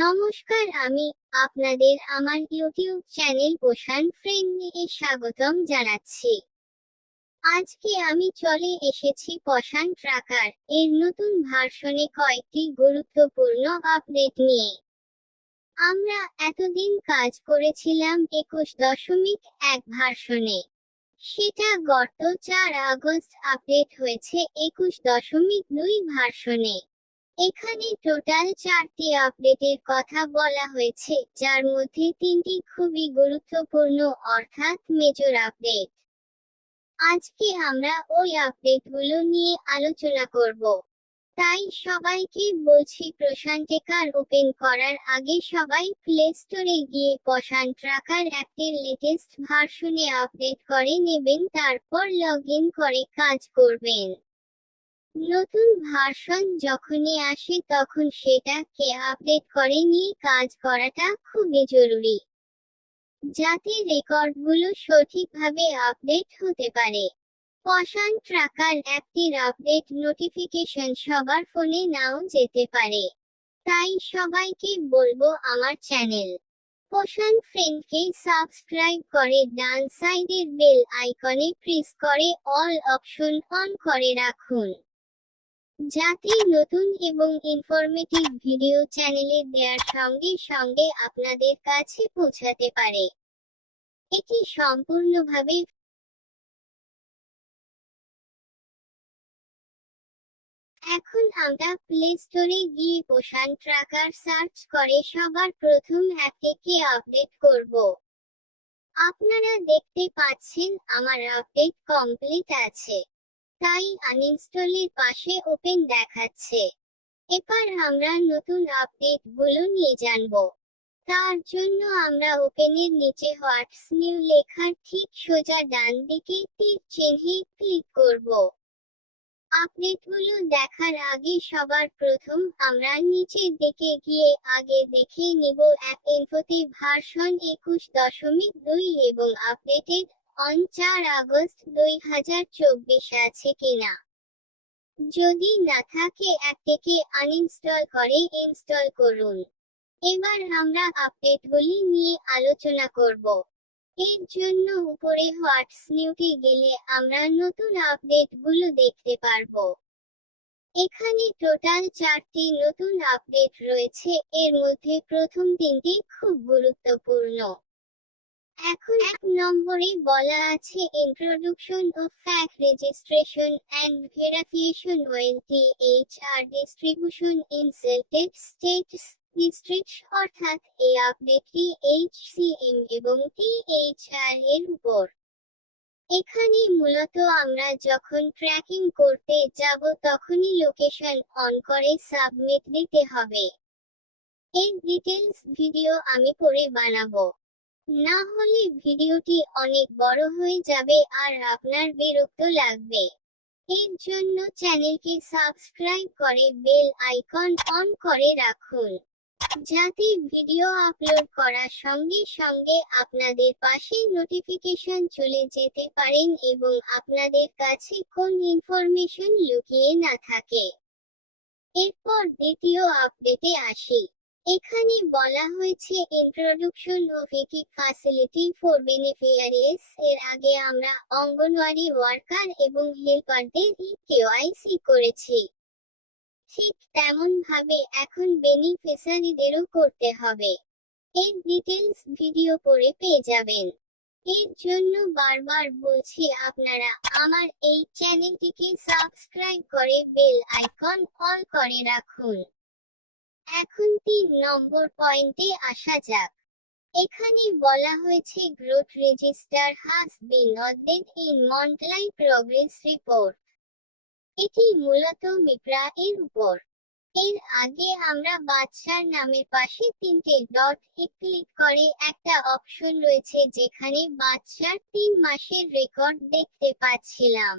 নমস্কার, আমি আপনাদের আমার ইউটিউব চ্যানেল পোষণ ফ্রেন্ড এ স্বাগতম জানাচ্ছি। আজকে আমি চলে এসেছি পশান ট্রাকার এর নতুন ভার্সনে কয়েকটি গুরুত্বপূর্ণ আপডেট নিয়ে। আমরা এতদিন কাজ করেছিলাম একুশ দশমিক এক ভার্সনে। সেটা গত চার আগস্ট আপডেট হয়েছে একুশ দশমিক দুই ভার্সনে। এখানে টোটাল চারটি আপডেটের কথা বলা হয়েছে, যার মধ্যে তিনটি খুবই গুরুত্বপূর্ণ অর্থাৎ মেজর আপডেট আজকে আমরা ওই আপডেটগুলো নিয়ে আলোচনা করব। তাই সবাইকে বলছি প্রশান্তিকার ওপেন করার আগে সবাই প্লে স্টোরে গিয়ে পশান ট্রাকার অ্যাপটির লেটেস্ট ভার্সনে আপডেট করে নেবেন, তারপর লগ করে কাজ করবেন। নতুন ভার্সন যখনই আসে তখন সেটাকে আপডেট করে নিয়ে কাজ করাটা খুবই জরুরি। যাতে রেকর্ডগুলো সঠিকভাবে আপডেট হতে পারে। পশান ট্রাকার অ্যাপটির আপডেট নোটিফিকেশন সবার ফোনে নাও যেতে পারে। তাই সবাইকে বলব আমার চ্যানেল। পোষণ ফ্রেন্ডকে সাবস্ক্রাইব করে ডান সাইডের বেল আইকনে প্রেস করে অল অপশন অন করে রাখুন। যাতে নতুন এবং ইনফরমেটিভ ভিডিও চ্যানেলে দেওয়ার সঙ্গে সঙ্গে আপনাদের কাছে পৌঁছাতে পারে। এটি সম্পূর্ণভাবে এখন আমরা প্লে স্টোরে গিয়ে পোষণ ট্রাকার সার্চ করে সবার প্রথম অ্যাপটিকে আপডেট করব। আপনারা দেখতে পাচ্ছেন আমার আপডেট কমপ্লিট আছে। তাই আনইনস্টলের পাশে ওপেন দেখাচ্ছে। এবার আমরা নতুন আপডেটগুলো নিয়ে জানব। তার জন্য আমরা ওপেনের নিচে হোয়াটস নিউ লেখার ঠিক সোজা ডান দিকে তীর চিহ্নে ক্লিক করব। আপডেটগুলো দেখার আগে সবার প্রথম আমরা নিচের দিকে গিয়ে আগে দেখে নিব অ্যাপ ইনফোতে ভার্সন একুশ দশমিক দুই এবং আপডেটেড অন চার আগস্ট দুই হাজার চব্বিশ আছে কিনা? যদি না থাকে, অ্যাপটিকে আনইনস্টল করে ইনস্টল করুন। এবার আমরা আপডেটগুলি নিয়ে আলোচনা করব। এর জন্য উপরে হোয়াটস নিউতে গেলে আমরা নতুন আপডেটগুলো দেখতে পারব। এখানে টোটাল চারটি নতুন আপডেট রয়েছে। এর মধ্যে প্রথম তিনটি খুব গুরুত্বপূর্ণ। এখন এক নম্বরে বলা আছে introduction of fact registration and verification wealthy H R distribution in selected states district অর্থাৎ এ এই আপডেটটি এইচসিএম এবং টি এইচ আর এর উপর। এখানে মূলত আমরা যখন ট্র্যাকিং করতে যাব, তখনই লোকেশন অন করে সাবমিট দিতে হবে। এর ডিটেলস ভিডিও আমি পরে বানাবো। না হলে ভিডিওটি অনেক বড় হয়ে যাবে আর আপনার বিরক্ত লাগবে। এর জন্য চ্যানেলকে সাবস্ক্রাইব করে বেল আইকন অন করে রাখুন। যাতে ভিডিও আপলোড করার সঙ্গে সঙ্গে আপনাদের পাশে নোটিফিকেশন চলে যেতে পারেন এবং আপনাদের কাছে কোন ইনফরমেশন লুকিয়ে না থাকে। এরপর দ্বিতীয় আপডেটে আসি। এখানে বলা হয়েছে introduction of eKYC facility for beneficiaries এর আগে আমরা অঙ্গনওয়াড়ি ওয়ার্কার এবং হেল্পারদের কেওয়াইসি করেছি। ঠিক তেমন ভাবে এখন বেনিফিসারিদেরও করতে হবে। এর ডিটেলস ভিডিও পরে পেয়ে যাবেন। এর জন্য বারবার বলছি, আপনারা আমার এই চ্যানেলটিকে সাবস্ক্রাইব করে বেল আইকন অল করে রাখুন। এখন তিন নম্বর পয়েন্টে আসা যাক। এখানে বলা হয়েছে growth register has been updated in monthly progress report এটি মূলত মিপ্রা এর উপর। এর আগে আমরা বাচ্চার নামের পাশে তিনটে ডট এ ক্লিক করে একটা অপশন রয়েছে যেখানে বাচ্চার তিন মাসের রেকর্ড দেখতে পাচ্ছিলাম।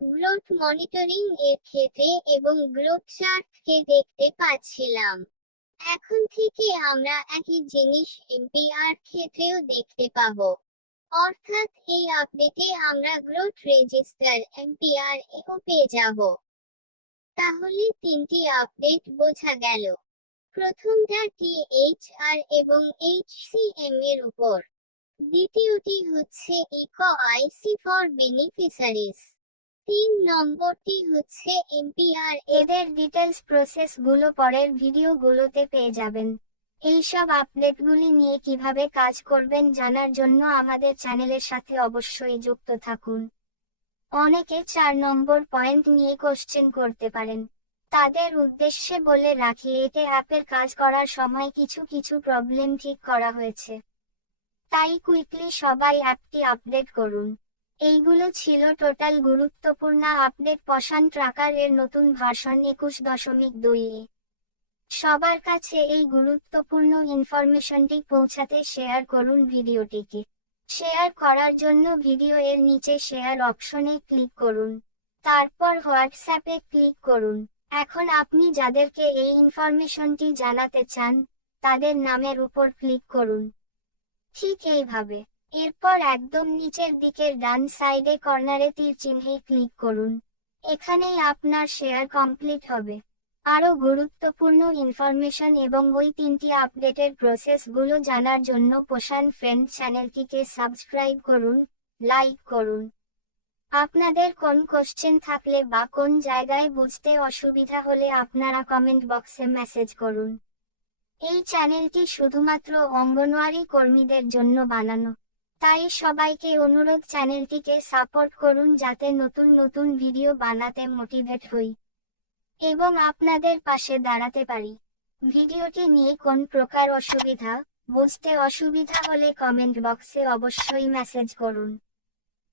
গ্রোথ মনিটরিং এর ক্ষেত্রে এবং গ্রোথ চার্টকে দেখতে পাচ্ছিলাম। এখন থেকে আমরা একই জিনিস এমপিআর ক্ষেত্রেও দেখতে পাবো। অর্থাৎ এই আপডেটে আমরা গ্রোথ রেজিস্টার, এমপিআর এও পেয়ে যাব। তাহলে তিনটি আপডেট বোঝা গেল। প্রথমটা টিএইচআর এবং এইচসিএম এর উপর। দ্বিতীয়টি হচ্ছে ইকো আইসি ফর বেনিফিসারিজ তিন নম্বরটি হচ্ছে এমপিআর। এদের ডিটেলস প্রসেসগুলো পরের ভিডিওগুলোতে পেয়ে যাবেন। এইসব আপডেটগুলি নিয়ে কীভাবে কাজ করবেন জানার জন্য আমাদের চ্যানেলের সাথে অবশ্যই যুক্ত থাকুন। অনেকে চার নম্বর পয়েন্ট নিয়ে কোশ্চেন করতে পারেন। তাদের উদ্দেশ্যে বলে রাখি, এতে অ্যাপের কাজ করার সময় কিছু কিছু প্রবলেম ঠিক করা হয়েছে। তাই কুইকলি সবাই অ্যাপটি আপডেট করুন। এইগুলো ছিল টোটাল গুরুত্বপূর্ণ আপডেট পশান ট্রাকার এর নতুন ভার্সন একুশ দশমিক দুই সবার কাছে এই গুরুত্বপূর্ণ ইনফরমেশনটি পৌঁছাতে শেয়ার করুন ভিডিওটিকে। শেয়ার করার জন্য ভিডিও এর নিচে শেয়ার অপশনে ক্লিক করুন। তারপর হোয়াটসঅ্যাপে ক্লিক করুন। এখন আপনি যাদেরকে এই ইনফরমেশনটি জানাতে চান, তাদের নামের উপর ক্লিক করুন। ঠিক এইভাবে। এরপর একদম নিচের দিকের ডান সাইডে কর্নারে তীর চিহ্নে ক্লিক করুন। এখানেই আপনার শেয়ার কমপ্লিট হবে। আরও গুরুত্বপূর্ণ ইনফরমেশন এবং ওই তিনটি আপডেটের প্রসেসগুলো জানার জন্য পোষান ফ্রেন্ড চ্যানেলটিকে সাবস্ক্রাইব করুন, লাইক করুন। আপনাদের কোন কোশ্চেন থাকলে বা কোন জায়গায় বুঝতে অসুবিধা হলে আপনারা কমেন্ট বক্সে মেসেজ করুন। এই চ্যানেলটি শুধুমাত্র অঙ্গনওয়াড়ি কর্মীদের জন্য বানানো। তাই সবাইকে অনুরোধ চ্যানেলটিকে সাপোর্ট করুন যাতে নতুন নতুন ভিডিও বানাতে মোটিভেট হই। এবং আপনাদের পাশে দাঁড়াতে পারি। ভিডিওটি নিয়ে কোন প্রকার অসুবিধা, বুঝতে অসুবিধা হলে কমেন্ট বক্সে অবশ্যই মেসেজ করুন।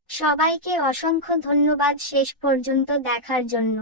সবাইকে অসংখ্য ধন্যবাদ শেষ পর্যন্ত দেখার জন্য।